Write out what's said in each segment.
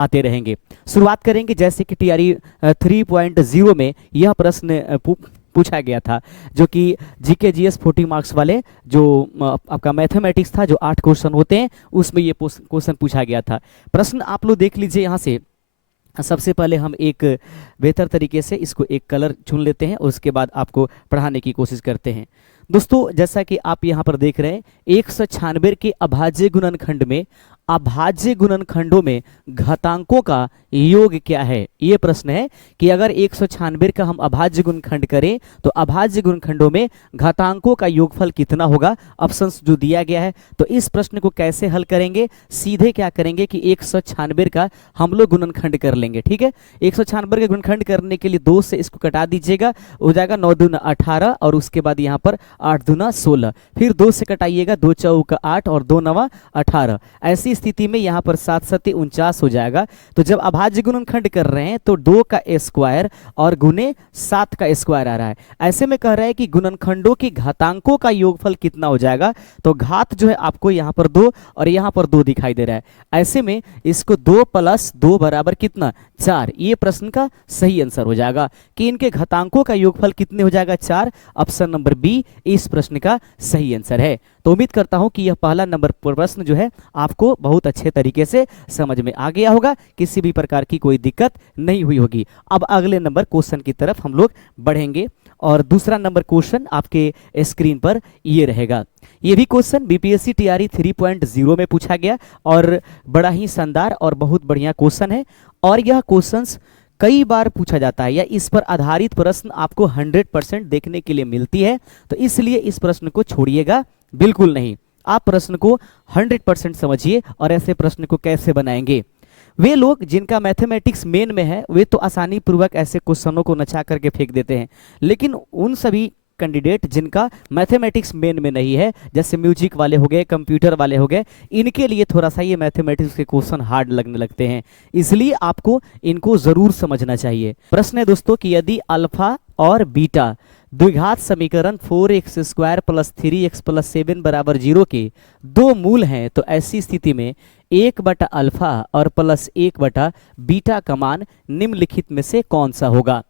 आते रहेंगे। शुरुआत करेंगे जैसे कि टीआरई 3.0 में यह प्रश्न पूछा गया था, जो कि जीके जीएस 40 मार्क्स वाले जो आपका मैथमेटिक्स था, जो 8 क्वेश्चन होते हैं, उसमें ये क्वेश्चन पूछा गया था। प्रश्न आप लोग देख लीजिए यहाँ से। सबसे पहले हम एक बेहतर तरीके से इसको एक कलर चुन लेते हैं, उसके बाद आपको पढ़ाने की कोशिश करते हैं। दोस्तों जैसा कि आप यहाँ पर देख रहे हैं, 196 के अभाज्य गुणनखंड में अभाज्य गुणनखंडों में घातांकों का योग क्या है। ये प्रश्न है कि अगर 196 का हम अभाज्य गुणनखंड करें तो अभाज्य गुणनखंडों में घातांकों का योगफल कितना होगा, ऑप्शंस जो दिया गया है। तो इस प्रश्न को कैसे हल करेंगे, सीधे क्या करेंगे कि 196 का हम लोग गुणनखंड कर लेंगे। ठीक है, 196 का गुणनखंड करने के लिए 2 से इसको कटा दीजिएगा, हो जाएगा 9 दूना 18 और उसके बाद यहाँ पर 8 दूना 16, फिर 2 से कटाइएगा, 2 चौका 8 और 2 नवा 18। ऐसी स्थिति में यहाँ पर 7 सत्ते 49 हो जाएगा। तो जब अभाज्य गुणनखंड कर रहे हैं तो 2 का स्क्वायर और गुने 7 का स्क्वायर आ रहा है। ऐसे में कह रहा है कि गुणनखंडों के घातांकों का योगफल कितना हो जाएगा। तो घात जो है आपको यहाँ पर 2 और यहाँ पर 2 दिखाई दे रहा है। ऐसे में इसको 2 + 2 बराबर कितना, 4। ये प्रश्न का सही आंसर हो जाएगा कि इनके घातांकों का योगफल कितने हो जाएगा, 4। ऑप्शन नंबर बी इस प्रश्न का सही आंसर है। तो उम्मीद करता हूं कि यह पहला नंबर प्रश्न जो है आपको बहुत अच्छे तरीके से समझ में आ गया होगा, किसी भी प्रकार की कोई दिक्कत नहीं हुई होगी। अब अगले नंबर क्वेश्चन की तरफ हम लोग बढ़ेंगे और दूसरा नंबर क्वेश्चन आपके स्क्रीन पर ये रहेगा। ये भी क्वेश्चन बीपीएससी टीआरई 3.0 में पूछा गया और बड़ा ही शानदार और बहुत बढ़िया क्वेश्चन है। और यह क्वेश्चंस कई बार पूछा जाता है या इस पर आधारित प्रश्न आपको 100% देखने के लिए मिलती है। तो इसलिए इस प्रश्न को छोड़िएगा बिल्कुल नहीं, आप प्रश्न को 100% समझिए और ऐसे प्रश्न को कैसे बनाएंगे। वे लोग जिनका मैथमेटिक्स मेन में है वे तो आसानी पूर्वक ऐसे क्वेश्चनों को नचा करके फेंक देते हैं, लेकिन उन सभी कैंडिडेट जिनका मैथमेटिक्स मेन में नहीं है, जैसे म्यूजिक वाले हो गए, कंप्यूटर वाले हो गए, इनके लिए थोड़ा सा ये मैथमेटिक्स के क्वेश्चन हार्ड लगने लगते हैं। इसलिए आपको इनको जरूर समझना चाहिए। प्रश्न है दोस्तों कि यदि अल्फा और बीटा द्विघात समीकरण 4x² + 3x + 7 = 0 के 2 मूल हैं, तो ऐसी स्थिति में 1/अल्फा और +1/बीटा का मान निम्नलिखित में से कौन सा होगा।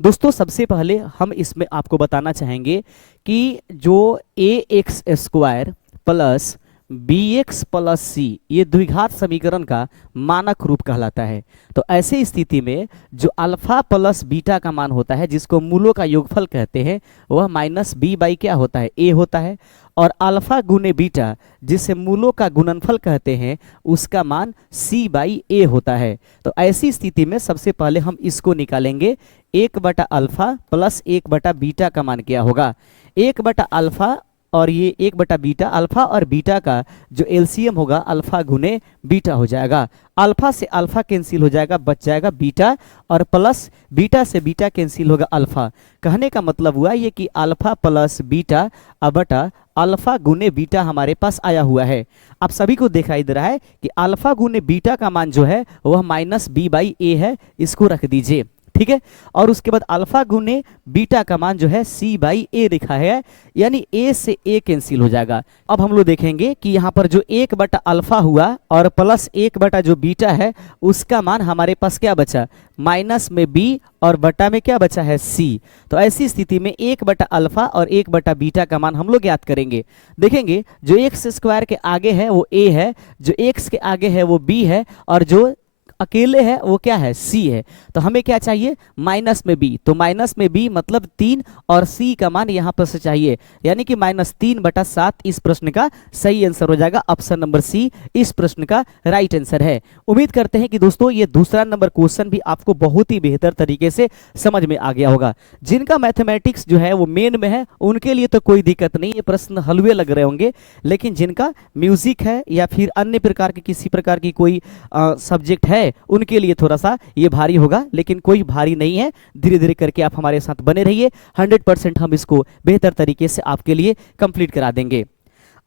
दोस्तों सबसे पहले हम इसमें आपको बताना चाहेंगे कि जो ax² + bx + c ये द्विघात समीकरण का मानक रूप कहलाता है। तो ऐसे स्थिति में जो अल्फा प्लस बीटा का मान होता है, जिसको मूलों का योगफल कहते हैं, वह -b/ क्या होता है, a होता है। और अल्फा गुने बीटा जिसे मूलों का गुणनफल कहते हैं, उसका मान c/a होता है। तो ऐसी स्थिति में सबसे पहले हम इसको निकालेंगे, 1/अल्फा + 1/बीटा का मान क्या होगा। 1/अल्फा और ये 1/बीटा, अल्फा और बीटा का जो एलसीएम होगा अल्फा गुने बीटा हो जाएगा। अल्फा से अल्फा कैंसिल हो जाएगा, बच जाएगा बीटा, और प्लस बीटा से बीटा कैंसिल होगा अल्फा। कहने का मतलब हुआ ये कि अल्फा प्लस बीटा बटा अल्फा गुने बीटा हमारे पास आया हुआ है। आप सभी को दिखाई दे रहा है कि अल्फा गुने बीटा का मान जो है वह -b/a है, इसको रख दीजिए। ठीक है, और उसके बाद अल्फा गुने बीटा का मान जो है c/a लिखा है, यानी a से a कैंसिल हो जाएगा। अब हम लोग देखेंगे कि यहाँ पर जो 1/अल्फा हुआ और +1/ जो बीटा है उसका मान हमारे पास क्या बचा, माइनस में b और बटा में क्या बचा है c। तो ऐसी स्थिति में 1/अल्फा और 1/बीटा का मान हम लोग याद करेंगे। देखेंगे जो x² के आगे है वो a है, जो x के आगे है वो b है, और जो अकेले है वो क्या है, c है। तो हमें क्या चाहिए, माइनस में b, तो माइनस में b मतलब 3 और c का मान यहाँ पर से चाहिए, यानी कि -3/7 इस प्रश्न का सही आंसर हो जाएगा। ऑप्शन नंबर सी इस प्रश्न का राइट आंसर है। उम्मीद करते हैं कि दोस्तों ये दूसरा नंबर क्वेश्चन भी आपको बहुत ही बेहतर तरीके से समझ में आ गया होगा। जिनका मैथमेटिक्स जो है वो मेन में है उनके लिए तो कोई दिक्कत नहीं, ये प्रश्न हलवे लग रहे होंगे, लेकिन जिनका म्यूजिक है या फिर अन्य प्रकार की किसी प्रकार की कोई सब्जेक्ट है उनके लिए थोड़ा सा ये भारी होगा, लेकिन कोई भारी नहीं है। धीरे धीरे करके आप हमारे साथ बने रहिए, 100% हम इसको बेहतर तरीके से आपके लिए कंप्लीट करा देंगे।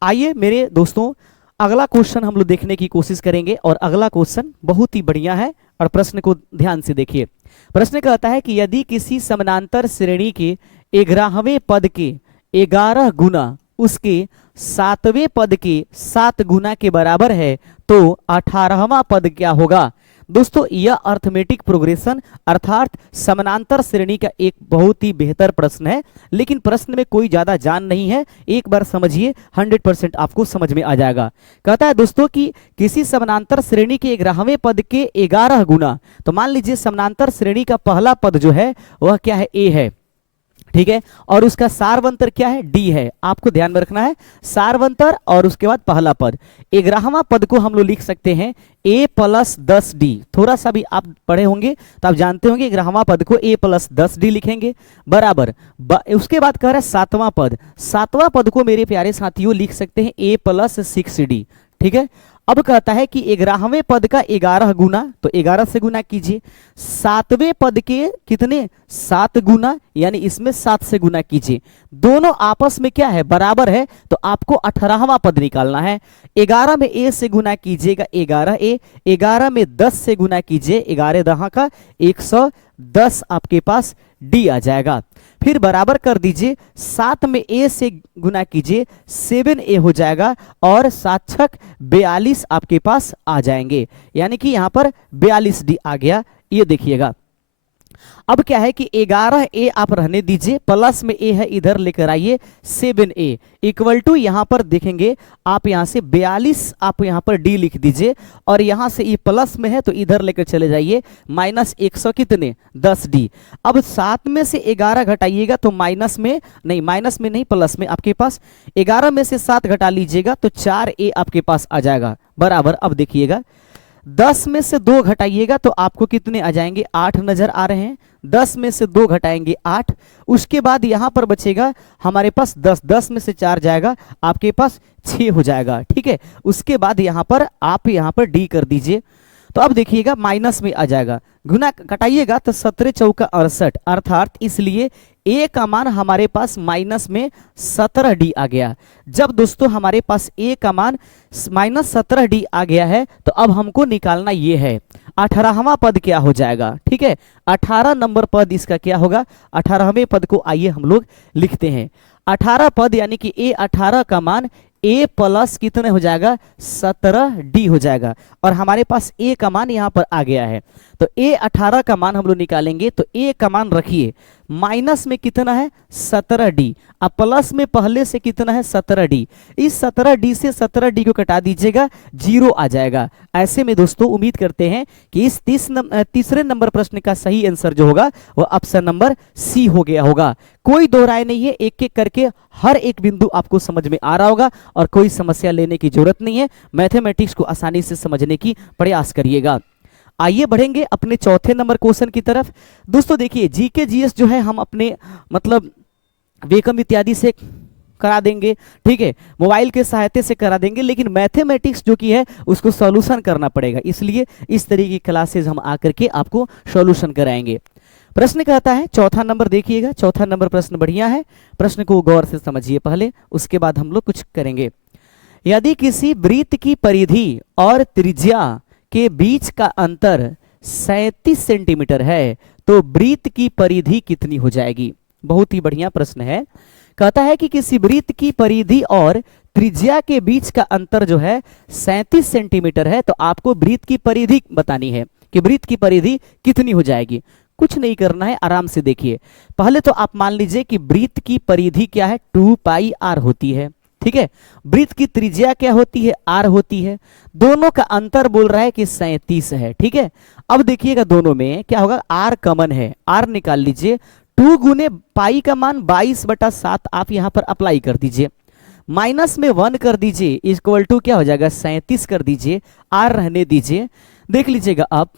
आइए मेरे दोस्तों अगला क्वेश्चन हम लोग देखने की कोशिश करेंगे, और अगला क्वेश्चन बहुत ही बढ़िया है और प्रश्न को ध्यान से देखिए। प्रश्न कहता है कि यदि किसी समानांतर श्रेणी के 11वें पद के 11 गुना उसके 7वें पद के 7 गुना के बराबर है तो 18वां पद क्या होगा। दोस्तों यह अर्थमेटिक प्रोग्रेशन अर्थात समानांतर श्रेणी का एक बहुत ही बेहतर प्रश्न है, लेकिन प्रश्न में कोई ज्यादा जान नहीं है, एक बार समझिए 100% आपको समझ में आ जाएगा। कहता है दोस्तों कि किसी समानांतर श्रेणी के 11वें पद के 11 गुना, तो मान लीजिए समानांतर श्रेणी का पहला पद जो है वह क्या है, ए है, ठीक है, और उसका सारवंतर क्या है, डी है। आपको ध्यान में रखना है सारवंतर और उसके बाद पहला पद। 11वां पद को हम लोग लिख सकते हैं a प्लस 10d। थोड़ा सा भी आप पढ़े होंगे तो आप जानते होंगे 11वां पद को a प्लस 10d लिखेंगे बराबर। उसके बाद कह रहा है 7वां पद, 7वां पद को मेरे प्यारे साथियों लिख सकते हैं a प्लस 6d, ठीक है। अब कहता है कि 11वें पद का 11 गुना, तो 11 से गुना कीजिए। 7वें पद के कितने, 7 गुना, यानी इसमें 7 से गुना कीजिए। दोनों आपस में क्या है, बराबर है, तो आपको 18वां पद निकालना है। 11 में a से गुना कीजिएगा 11a, 11 में 10 से गुना कीजिए 11 दहा का 110, आपके पास d आ जाएगा। फिर बराबर कर दीजिए, 7 में a से गुना कीजिए 7a हो जाएगा, और 7 छक 42 आपके पास आ जाएंगे, यानी कि यहां पर 42d आ गया। ये देखिएगा अब क्या है कि 11a आप रहने दीजिए, प्लस में a है इधर लेकर आइए 7a इक्वल टू, यहां पर देखेंगे आप यहां से 42 आप यहां पर d लिख दीजिए, और यहां से ये प्लस में है तो इधर लेकर चले जाइए माइनस 100 कितने 10d। अब 7 में से 11 घटाइएगा तो माइनस में नहीं प्लस में आपके पास 11 में से 7 घटा लीजिएगा तो 4a आपके पास आ जाएगा बराबर। अब देखिएगा 10 में से 2 घटाइएगा तो आपको कितने आ जाएंगे, 8 नजर आ रहे हैं। 10 में से 2 घटाएंगे 8, उसके बाद यहां पर बचेगा हमारे पास 10, 10 में से 4 जाएगा आपके पास 6 हो जाएगा, ठीक है। उसके बाद यहां पर आप यहां पर डी कर दीजिए, तो अब देखिएगा माइनस में आ जाएगा, गुना कटाइएगा तो 17 चौका 68, अर्थात इसलिए a का मान हमारे पास माइनस में 17d आ गया। जब दोस्तों हमारे पास a का मान माइनस 17d आ गया है तो अब हमको निकालना ये है 18वां पद क्या हो जाएगा, ठीक है। 18 नंबर पद इसका क्या होगा, 18वें पद को आइए हम लोग लिखते हैं। 18 पद यानी कि a 18 का मान a प्लस कितने हो जाएगा 17d हो जाएगा, और हमारे पास a का मान यहाँ पर आ गया है, तो a 18 का मान हम लोग निकालेंगे तो a का मान रखिए माइनस में कितना है 17d, अब प्लस में पहले से कितना है 17d, इस 17d से 17d को कटा दीजिएगा 0 आ जाएगा। ऐसे में दोस्तों उम्मीद करते हैं कि इस तीसरे नंबर प्रश्न का सही आंसर जो होगा वो ऑप्शन नंबर सी हो गया होगा। कोई दो राय नहीं है, एक एक करके हर एक बिंदु आपको समझ में आ रहा होगा और कोई समस्या लेने की जरूरत नहीं है। मैथमेटिक्स को आसानी से समझने की प्रयास करिएगा। आइए बढ़ेंगे अपने चौथे नंबर क्वेश्चन की तरफ। दोस्तों देखिए जीके जीएस जो है हम अपने मतलब वेकम इत्यादि से करा देंगे, ठीक है, मोबाइल के सहायता से करा देंगे, लेकिन मैथमेटिक्स जो की है उसको सॉल्यूशन करना पड़ेगा, इसलिए इस तरीके की क्लासेस हम आकर के आपको सॉल्यूशन कराएंगे। प्रश्न कहता है चौथा नंबर, देखिएगा चौथा नंबर प्रश्न बढ़िया है, प्रश्न को गौर से समझिए पहले, उसके बाद हम लोग कुछ करेंगे। यदि किसी वृत्त की परिधि और त्रिज्या के बीच का अंतर 37 सेंटीमीटर है तो वृत्त की परिधि कितनी हो जाएगी। बहुत ही बढ़िया प्रश्न है। कहता है कि किसी वृत्त की परिधि और त्रिज्या के बीच का अंतर जो है 37 सेंटीमीटर है, तो आपको वृत्त की परिधि बतानी है कि वृत्त की परिधि कितनी हो जाएगी। कुछ नहीं करना है, आराम से देखिए। पहले तो आप मान लीजिए कि वृत्त की परिधि क्या है 2 पाई r होती है, ठीक है। वृत्त की त्रिज्या क्या होती है r होती है, दोनों का अंतर बोल रहा है कि 37 है, ठीक है। अब देखिएगा दोनों में क्या होगा, r कॉमन है, r निकाल लीजिए। 2 गुने पाई का मान 22/7 आप यहां पर अप्लाई कर दीजिए, माइनस में 1 कर दीजिए, इक्वल टू क्या हो जाएगा 37 कर दीजिए, r रहने दीजिए। देख लीजिएगा आप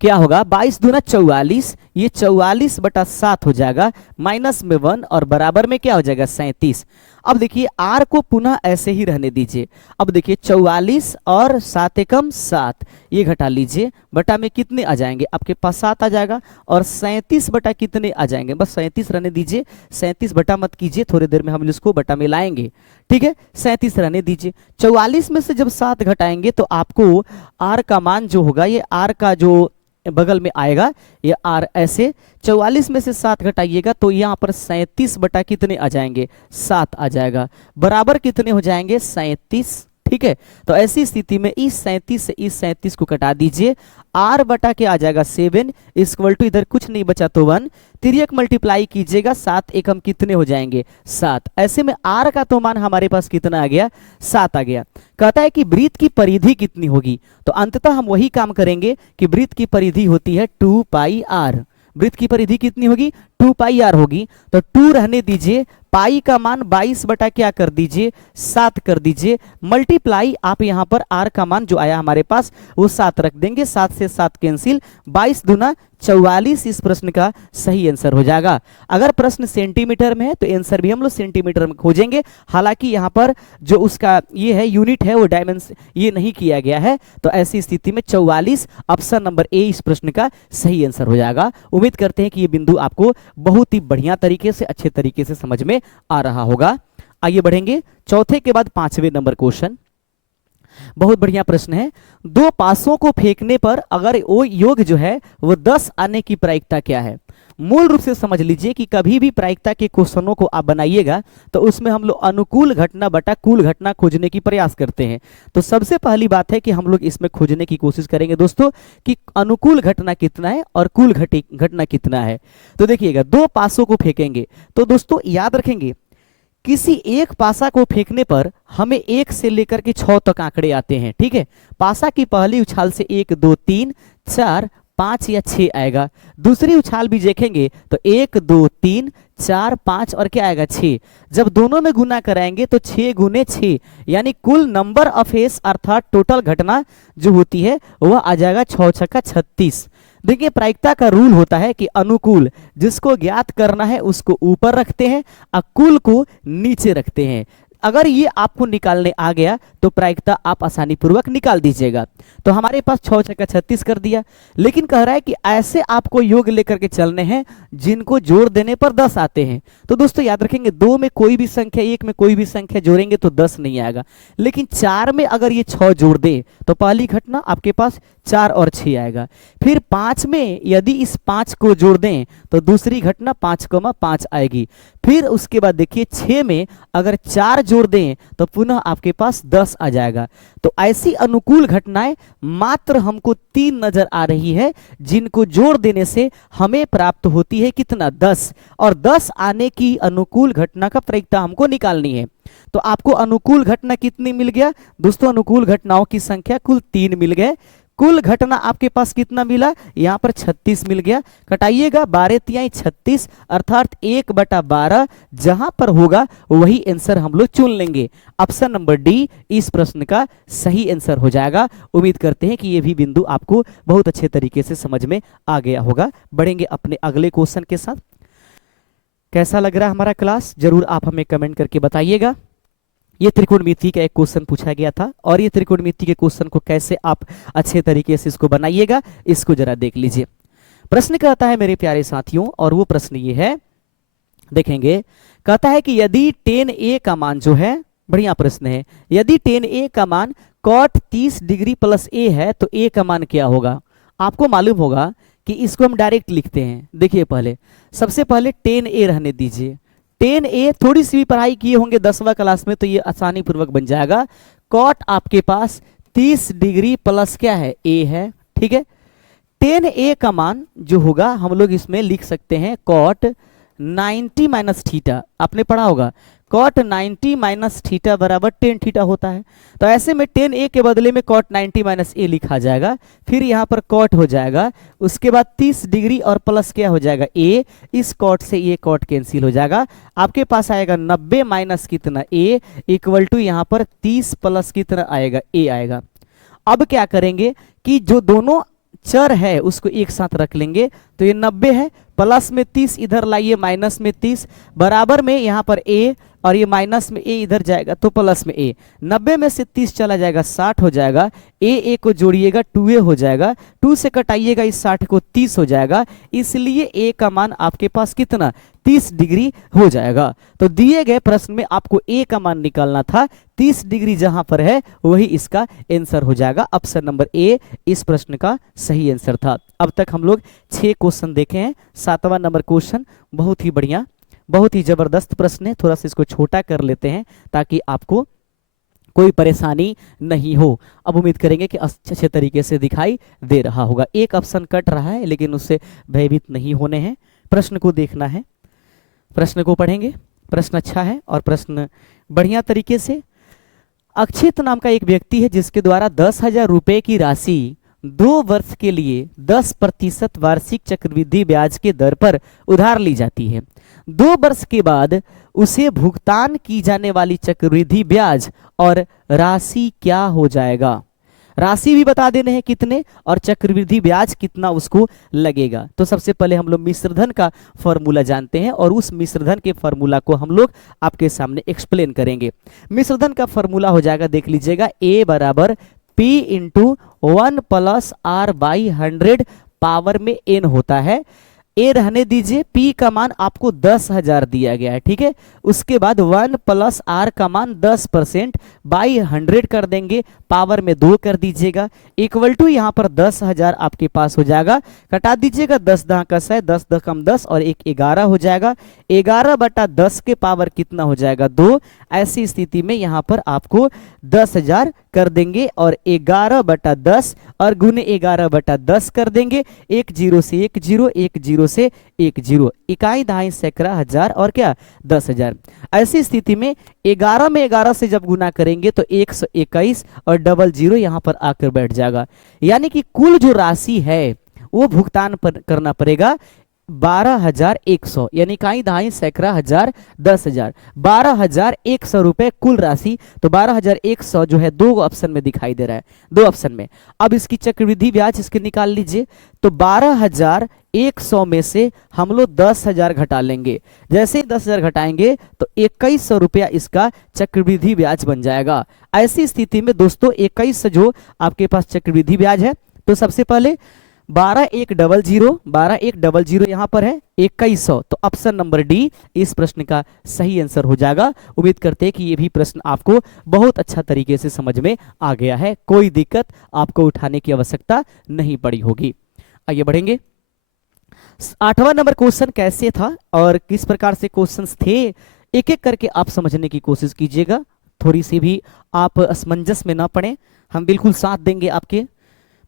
क्या होगा, 22 दूना 44, ये 44/7 हो जाएगा, माइनस में 1 और बराबर में क्या हो जाएगा 37। अब देखिए r को पुनः ऐसे ही रहने दीजिए। अब देखिए 44 और 7 एकम 7, ये घटा लीजिए, बटा में कितने आ जाएंगे आपके पास 7 आ जाएगा, और 37 बटा कितने आ जाएंगे, बस 37 रहने दीजिए, 37 बटा मत कीजिए, थोड़ी देर में हम इसको बटा में लाएंगे, ठीक है। 37 रहने दीजिए। 44 में से जब 7 घटाएंगे तो आपको r का मान जो होगा, ये r का जो बगल में आएगा ये r ऐसे, 44 में से 7 घटाइएगा तो यहाँ पर 37 बटा कितने आ जाएंगे 7 आ जाएगा, बराबर कितने हो जाएंगे 37, ठीक है। तो ऐसी स्थिति में इस 37 से इस 37 को कटा दीजिए, r बटा के आ जाएगा 7 इक्वल टू इधर कुछ नहीं बचा तो 1, तिर्यक मल्टीप्लाई कीजिएगा 7 एकम कितने हो जाएंगे 7। ऐसे में r का तो मान हमारे पास कितना आ गया 7 आ गया। कहता है कि वृत्त की परिधि कितनी होगी, तो अंततः हम वही काम करेंगे कि वृत्त की परिधि होती है 2 पाई r। वृत्त की परिधि कितनी होगी 2 पाई r होगी, तो 2 रहने दीजिए, पाई का मान 22 बटा क्या कर दीजिए 7 कर दीजिए, मल्टीप्लाई आप यहाँ पर r का मान जो आया हमारे पास वो 7 रख देंगे, 7 से 7 कैंसिल, 22 दूना 44 इस प्रश्न का सही आंसर हो जाएगा। अगर प्रश्न सेंटीमीटर में है तो आंसर भी हम लोग सेंटीमीटर में खोजेंगे, हालांकि यहाँ पर जो उसका ये है यूनिट है वो डायमेंशन ये नहीं किया गया है, तो ऐसी स्थिति में 44 ऑप्शन नंबर ए इस प्रश्न का सही आंसर हो जाएगा। उम्मीद करते हैं कि ये बिंदु आपको बहुत ही बढ़िया तरीके से अच्छे तरीके से समझ में आ रहा होगा। आइए बढ़ेंगे चौथे के बाद 5वें नंबर क्वेश्चन। बहुत बढ़िया प्रश्न है। दो पासों को फेंकने पर अगर वो योग जो है वो 10 आने की प्रायिकता क्या है। मूल रूप से समझ लीजिए कि कभी भी प्रायिकता के क्वेश्चनों को आप बनाइएगा तो उसमें हम लोग अनुकूल घटना बटा कुल घटना खोजने की प्रयास करते हैं। तो सबसे पहली बात है कि हम लोग इसमें खोजने की कोशिश करेंगे दोस्तों कि अनुकूल घटना कितना है और कुल घटना कितना है। तो देखिएगा, दो पासों को फेंकेंगे तो दोस्तों याद रखेंगे किसी एक पासा को फेंकने पर हमें 1 से लेकर के 6 तक आंकड़े आते हैं। ठीक है, पासा की पहली उछाल से 1 2 3 4 5 या 6 आएगा। दूसरी उछाल भी देखेंगे तो 1 2 3 4 5 और क्या आएगा 6। जब दोनों में गुना कराएंगे तो 6 गुने 6 यानी कुल नंबर ऑफ फेस अर्थात टोटल घटना जो होती है वह आ जाएगा 6 छक्का 36। देखिए, प्रायिकता का रूल होता है कि अनुकूल जिसको ज्ञात करना है उसको ऊपर रखते हैं और कुल को नीचे रखते हैं। अगर ये आपको निकालने आ गया तो प्रायिकता आप आसानी पूर्वक निकाल दीजिएगा। तो हमारे पास 6 छक्का 36 कर दिया, लेकिन कह रहा है कि ऐसे आपको योग लेकर के चलने हैं जिनको जोड़ देने पर 10 आते हैं। तो दोस्तों याद रखेंगे, 2 में कोई भी संख्या, 1 में कोई भी संख्या जोड़ेंगे तो 10 नहीं आएगा, लेकिन 4 में अगर ये 6 जोड़ दे तो पहली घटना आपके पास 4 और 6 आएगा। फिर 5 में यदि इस 5 को जोड़ दें तो दूसरी घटना 5,5 आएगी। फिर उसके बाद देखिए 6 में अगर 4 जोड़ दें तो पुनः आपके पास 10 आ जाएगा। तो ऐसी अनुकूल घटनाएं मात्र हमको 3 नजर आ रही है जिनको जोड़ देने से हमें प्राप्त होती है कितना 10, और 10 आने की अनुकूल घटना का प्रायिकता हमको निकालनी है। तो आपको अनुकूल घटना कितनी मिल गया दोस्तों, अनुकूल घटनाओं की संख्या कुल 3 मिल गए। कुल घटना आपके पास कितना मिला, यहाँ पर 36 मिल गया। कटाइएगा, 12 तिहाई 36 अर्थात 1/12 जहां पर होगा वही आंसर हम लोग चुन लेंगे। ऑप्शन नंबर डी इस प्रश्न का सही आंसर हो जाएगा। उम्मीद करते हैं कि ये भी बिंदु आपको बहुत अच्छे तरीके से समझ में आ गया होगा। बढ़ेंगे अपने अगले क्वेश्चन के साथ। कैसा लग रहा है हमारा क्लास, जरूर आप हमें कमेंट करके बताइएगा। ये त्रिकोणमिति का एक क्वेश्चन पूछा गया था और ये त्रिकोणमिति के क्वेश्चन को कैसे आप अच्छे तरीके से इसको बनाइएगा इसको जरा देख लीजिए। प्रश्न कहता है मेरे प्यारे साथियों, और वो प्रश्न ये है, देखेंगे, कहता है कि यदि tan a का मान जो है, बढ़िया प्रश्न है, यदि tan a का मान cot 30 डिग्री प्लस a है तो a का मान क्या होगा। आपको मालूम होगा कि इसको हम डायरेक्ट लिखते हैं। देखिए, पहले सबसे पहले tan a रहने दीजिए। tan a थोड़ी सी भी पढ़ाई किए होंगे 10वां क्लास में तो ये आसानी पूर्वक बन जाएगा। कॉट आपके पास 30 डिग्री प्लस क्या है a है। ठीक है, tan a का मान जो होगा हम लोग इसमें लिख सकते हैं cot 90 माइनस थीटा। आपने पढ़ा होगा cot 90 माइनस थीटा बराबर tan थीटा होता है। तो ऐसे में tan a के बदले में cot 90 माइनस a लिखा जाएगा, फिर यहाँ पर cot हो जाएगा, उसके बाद 30 डिग्री और प्लस क्या हो जाएगा a, इस cot से ये cot कैंसिल हो जाएगा। आपके पास आएगा 90 माइनस कितना a इक्वल टू यहाँ पर 30 प्लस कितना आएगा a आएगा। अब क्या करेंगे कि जो दोनों चर है उसको एक साथ रख लेंगे, तो ये 90 है, प्लस में 30 इधर लाइए, माइनस में 30, बराबर में यहाँ पर a और ये माइनस में a इधर जाएगा तो प्लस में a। 90 में से 30 चला जाएगा 60 हो जाएगा, a को जोड़िएगा 2a हो जाएगा, 2 से कटाइएगा इस 60 को 30 हो जाएगा, इसलिए a का मान आपके पास कितना 30 डिग्री हो जाएगा। तो दिए गए प्रश्न में आपको a का मान निकालना था, 30 डिग्री जहां पर है वही इसका आंसर हो जाएगा। ऑप्शन नंबर ए इस प्रश्न का सही आंसर था। अब तक हम लोग 6 क्वेश्चन देखे हैं। 7वां नंबर क्वेश्चन बहुत ही बढ़िया, बहुत ही जबरदस्त प्रश्न है। थोड़ा सा इसको छोटा कर लेते हैं ताकि आपको कोई परेशानी नहीं हो। अब उम्मीद करेंगे कि अच्छे तरीके से दिखाई दे रहा होगा। एक ऑप्शन कट रहा है लेकिन उससे भयभीत नहीं होने हैं, प्रश्न को देखना है, प्रश्न को पढ़ेंगे। प्रश्न अच्छा है और प्रश्न बढ़िया तरीके से। अक्षित नाम का एक व्यक्ति है जिसके द्वारा 10,000 रुपए की राशि 2 वर्ष के लिए 10% वार्षिक चक्रवृद्धि ब्याज के दर पर उधार ली जाती है। 2 वर्ष के बाद उसे भुगतान की जाने वाली चक्रवृद्धि ब्याज और राशि क्या हो जाएगा। राशि भी बता देने हैं कितने और चक्रवृद्धि ब्याज कितना उसको लगेगा। तो सबसे पहले हम लोग मिश्रधन का फॉर्मूला जानते हैं और उस मिश्रधन के फॉर्मूला को हम लोग आपके सामने एक्सप्लेन करेंगे। मिश्रधन का फॉर्मूला हो जाएगा, देख लीजिएगा, A बराबर P into 1 plus R by 100 power में N होता है। ए रहने दीजिए, P का मान आपको 10,000 दिया गया है, ठीक है। उसके बाद 1 प्लस R का मान 10% बाई 100 कर देंगे, पावर में 2 कर दीजिएगा, इक्वल टू यहाँ पर 10,000 आपके पास हो जाएगा। कटा दीजिएगा, 10 दहा कस है, 10 10 कम 10 और 1 11 हो जाएगा। 11 बटा 10 के पावर कितना हो जाएगा, 2। ऐसी स्थिति में यहाँ पर आपको 10,000 कर देंगे और 11 बटा 10 और गुने 11 बटा 10 कर देंगे। 1 0 से 1 0, 1 0 से 1 0, इकाई दहाई सैकड़ा हजार और क्या 10,000। ऐसी स्थिति में 11 में 11 से जब गुना करेंगे तो 121 और 00 यहाँ पर आकर बैठ जाएगा। यानी कि कुल जो राशि है वो भुगतान करना पड़ेगा 12,100, यानी इकाई दहाई सैकड़ा हजार 10,000, 12,100 रुपए कुल राशि। तो 12,100 जो है 2 ऑप्शन में दिखाई दे रहा है, 2 ऑप्शन में। अब इसकी चक्रवृद्धि ब्याज इसके निकाल लीजिए। तो 12,100 में से हम लोग 10,000 घटा लेंगे। जैसे ही 10,000 घटाएंगे तो 2,100 रुपया इसका चक्रवृद्धि ब्याज बन जाएगा। ऐसी स्थिति में दोस्तों 2,100 जो आपके पास चक्रवृद्धि ब्याज है, तो सबसे पहले 12,100 यहाँ पर है 2,100, तो ऑप्शन नंबर डी इस प्रश्न का सही आंसर हो जाएगा। उम्मीद करते हैं कि ये भी प्रश्न आपको बहुत अच्छा तरीके से समझ में आ गया है, कोई दिक्कत आपको उठाने की आवश्यकता नहीं पड़ी होगी। आइए बढ़ेंगे। 8वां नंबर क्वेश्चन कैसे था और किस प्रकार से क्वेश्चंस थे, एक एक करके आप समझने की कोशिश कीजिएगा। थोड़ी सी भी आप असमंजस में ना पड़े, हम बिल्कुल साथ देंगे आपके,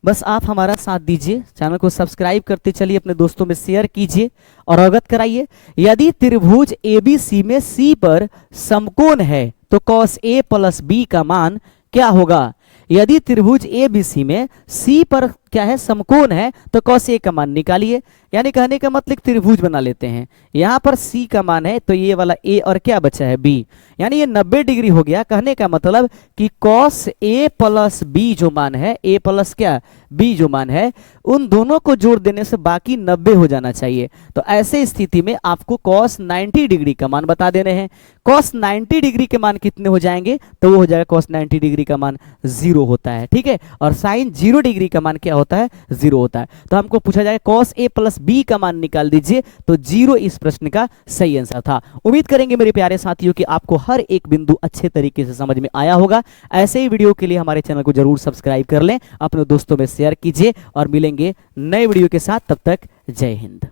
बस आप हमारा साथ दीजिए। चैनल को सब्सक्राइब करते चलिए, अपने दोस्तों में शेयर कीजिए और अवगत कराइए। यदि त्रिभुज ABC में C पर समकोण है तो cos A प्लस B का मान क्या होगा। यदि त्रिभुज ABC में C पर क्या है, समकोण है, तो cos A का मान निकालिए। यानी कहने का मतलब त्रिभुज बना लेते हैं, यहाँ पर C का मान है तो ये वाला A और क्या बचा है B, यानी ये 90 डिग्री हो गया। कहने का मतलब कि cos A प्लस B जो मान है, A प्लस क्या B जो मान है, उन दोनों को जोड़ देने से बाकी 90 हो जाना चाहिए। तो ऐसे स्थिति में आपको cos 90 डिग्री का मान बता देने हैं। cos 90 डिग्री के मान कितने हो जाएंगे, तो वो हो जाएगा cos 90 डिग्री का मान 0 होता है, ठीक है। और sin 0 डिग्री का मान क्या होता है, 0 होता है। तो हमको पूछा जाएगा cos A प्लस B का मान निकाल दीजिए, तो 0 इस प्रश्न का सही आंसर था। उम्मीद करेंगे मेरे प्यारे साथियों कि आपको हर एक बिंदु अच्छे तरीके से समझ में आया होगा। ऐसे ही वीडियो के लिए हमारे चैनल को जरूर सब्सक्राइब कर लें, अपने दोस्तों में शेयर कीजिए और मिलेंगे नए वीडियो के साथ। तब तक जय हिंद।